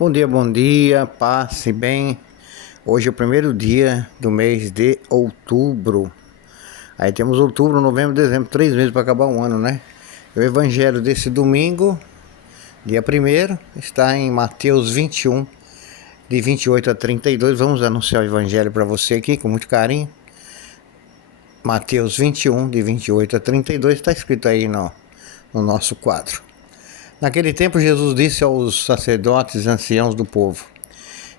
Bom dia, passe bem. Hoje é o primeiro dia do mês de outubro. Aí temos outubro, novembro, dezembro, 3 meses para acabar o ano, né? O evangelho desse domingo, dia 1º, está em Mateus 21, de 28 a 32. Vamos anunciar o evangelho para você aqui com muito carinho. Mateus 21, de 28 a 32, está escrito aí no nosso quadro. Naquele tempo, Jesus disse aos sacerdotes e anciãos do povo: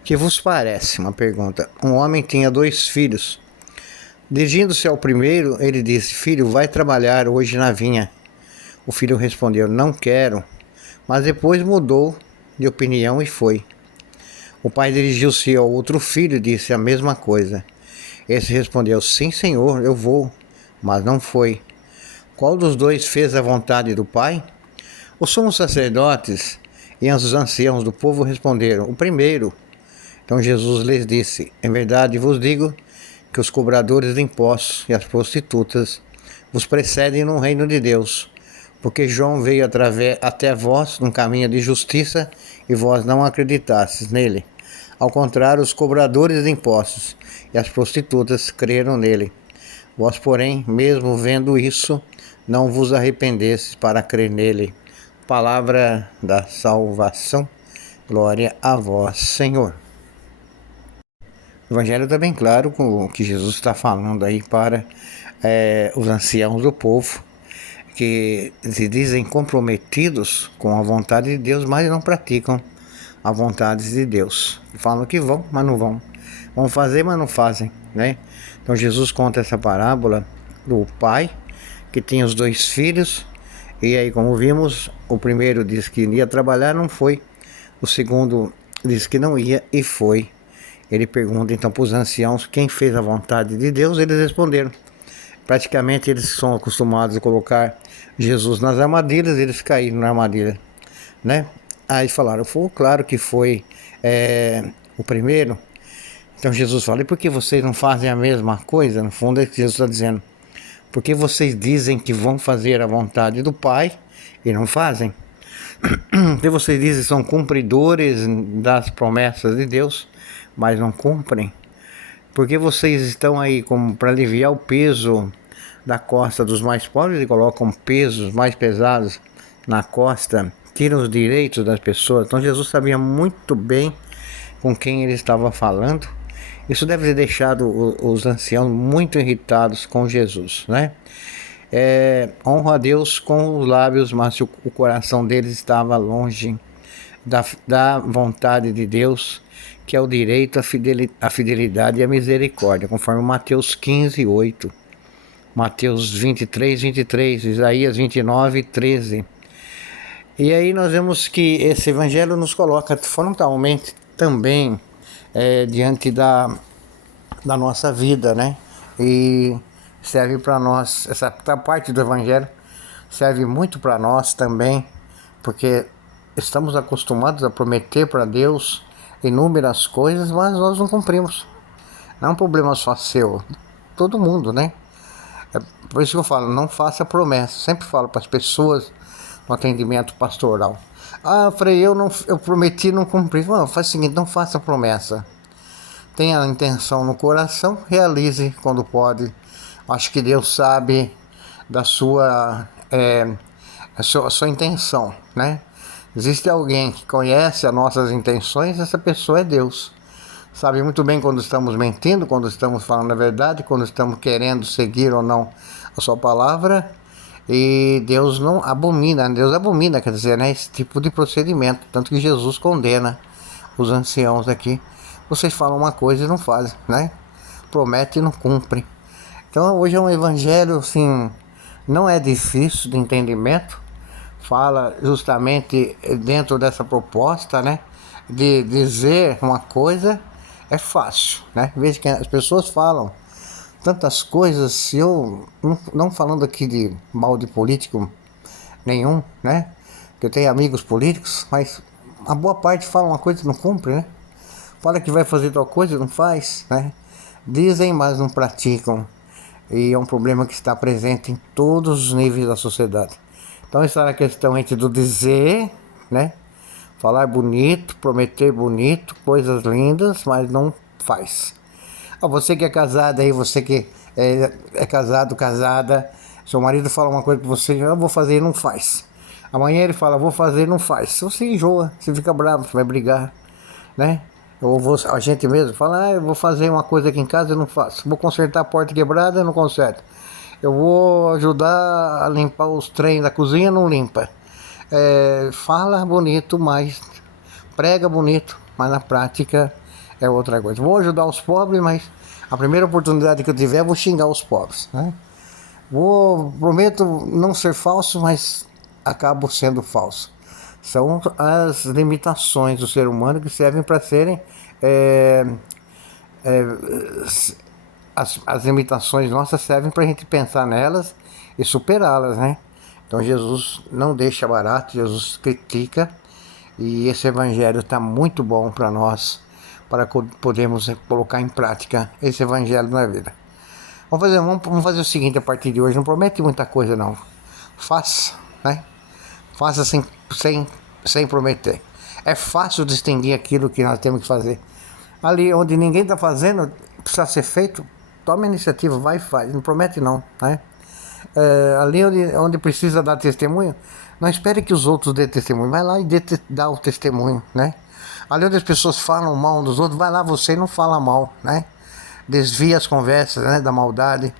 que vos parece? Uma pergunta. Um homem tinha 2 filhos. Dirigindo-se ao primeiro, ele disse: Filho, vai trabalhar hoje na vinha. O filho respondeu: Não quero. Mas depois mudou de opinião e foi. O pai dirigiu-se ao outro filho e disse a mesma coisa. Esse respondeu: Sim, senhor, eu vou. Mas não foi. Qual dos 2 fez a vontade do pai? Os sumos sacerdotes e os anciãos do povo responderam: O primeiro. Então Jesus lhes disse: Em verdade vos digo que os cobradores de impostos e as prostitutas vos precedem no reino de Deus, porque João veio até vós num caminho de justiça e vós não acreditastes nele. Ao contrário, os cobradores de impostos e as prostitutas creram nele. Vós, porém, mesmo vendo isso, não vos arrependestes para crer nele. Palavra da salvação. Glória a vós, Senhor. O Evangelho está bem claro com o que Jesus está falando aí para os anciãos do povo, que se dizem comprometidos com a vontade de Deus, mas não praticam a vontade de Deus. Falam que vão, mas não vão. Vão fazer, mas não fazem, né? Então Jesus conta essa parábola do pai que tinha os 2 filhos. E aí, como vimos, o primeiro disse que ia trabalhar, não foi. O segundo disse que não ia e foi. Ele pergunta então para os anciãos quem fez a vontade de Deus. Eles responderam. Praticamente eles são acostumados a colocar Jesus nas armadilhas, eles caíram na armadilha, né? Aí falaram: claro que foi o primeiro. Então Jesus fala: e por que vocês não fazem a mesma coisa? No fundo é o que Jesus está dizendo. Porque vocês dizem que vão fazer a vontade do Pai e não fazem. Porque vocês dizem que são cumpridores das promessas de Deus, mas não cumprem. Porque vocês estão aí como para aliviar o peso da costa dos mais pobres e colocam pesos mais pesados na costa, tiram os direitos das pessoas. Então Jesus sabia muito bem com quem ele estava falando. Isso deve ter deixado os anciãos muito irritados com Jesus, né? Honra a Deus com os lábios, mas o coração deles estava longe da vontade de Deus, que é o direito, a fidelidade e a misericórdia, conforme Mateus 15, 8, Mateus 23, 23, Isaías 29, 13. E aí nós vemos que esse evangelho nos coloca frontalmente também diante da nossa vida, né? E serve para nós, essa parte do evangelho serve muito para nós também, porque estamos acostumados a prometer para Deus inúmeras coisas, mas nós não cumprimos. Não é um problema só seu, todo mundo, né? Por isso que eu falo, não faça promessa. Sempre falo para as pessoas no atendimento pastoral: Frei, eu prometi, não cumpri. Faz o seguinte, não faça promessa. Tenha a intenção no coração, realize quando pode. Acho que Deus sabe da sua intenção, né? Existe alguém que conhece as nossas intenções, essa pessoa é Deus. Sabe muito bem quando estamos mentindo, quando estamos falando a verdade, quando estamos querendo seguir ou não a sua palavra. E Deus não abomina, quer dizer, né, esse tipo de procedimento. Tanto que Jesus condena os anciãos aqui. Vocês falam uma coisa e não fazem, né? Promete e não cumpre. Então hoje é um evangelho, assim, não é difícil de entendimento. Fala justamente dentro dessa proposta, né? De dizer uma coisa é fácil, né? Veja que as pessoas falam tantas coisas, eu não falando aqui de mal de político nenhum, né? Que eu tenho amigos políticos, mas a boa parte fala uma coisa e não cumpre, né? Fala que vai fazer tal coisa e não faz, né? Dizem, mas não praticam. E é um problema que está presente em todos os níveis da sociedade. Então está na questão entre do dizer, né? Falar bonito, prometer bonito, coisas lindas, mas não faz. Você que é casada aí, você que é casado, casada, seu marido fala uma coisa pra você, eu vou fazer e não faz. Amanhã ele fala, vou fazer e não faz. Você enjoa, você fica bravo, você vai brigar, né? A gente mesmo fala, eu vou fazer uma coisa aqui em casa e não faço. Vou consertar a porta quebrada e não conserto. Eu vou ajudar a limpar os trem da cozinha, não limpa. Fala bonito, mas prega bonito, mas na prática é outra coisa. Vou ajudar os pobres, mas a primeira oportunidade que eu tiver, vou xingar os pobres, né? Prometo não ser falso, mas acabo sendo falso. São as limitações do ser humano que servem para serem as limitações nossas servem para a gente pensar nelas e superá-las, né? Então Jesus não deixa barato, Jesus critica, e esse evangelho está muito bom para nós, para podermos colocar em prática esse evangelho na vida. Vamos fazer o seguinte a partir de hoje, não promete muita coisa não, faça, né? Faça sem prometer. É fácil distinguir aquilo que nós temos que fazer. Ali onde ninguém está fazendo, precisa ser feito, toma a iniciativa, vai e faz, não promete não, né? Ali onde precisa dar testemunho, não espere que os outros dêem testemunho, vai lá e dá o testemunho, né? Ali onde as pessoas falam mal um dos outros, vai lá você e não fala mal, né? Desvia as conversas, né, da maldade.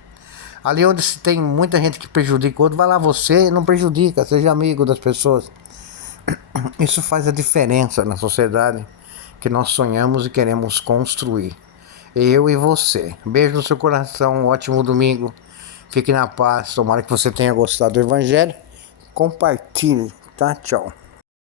Ali onde se tem muita gente que prejudica o outro, vai lá você e não prejudica, seja amigo das pessoas. Isso faz a diferença na sociedade que nós sonhamos e queremos construir. Eu e você. Beijo no seu coração, um ótimo domingo. Fique na paz. Tomara que você tenha gostado do evangelho. Compartilhe, tá? Tchau.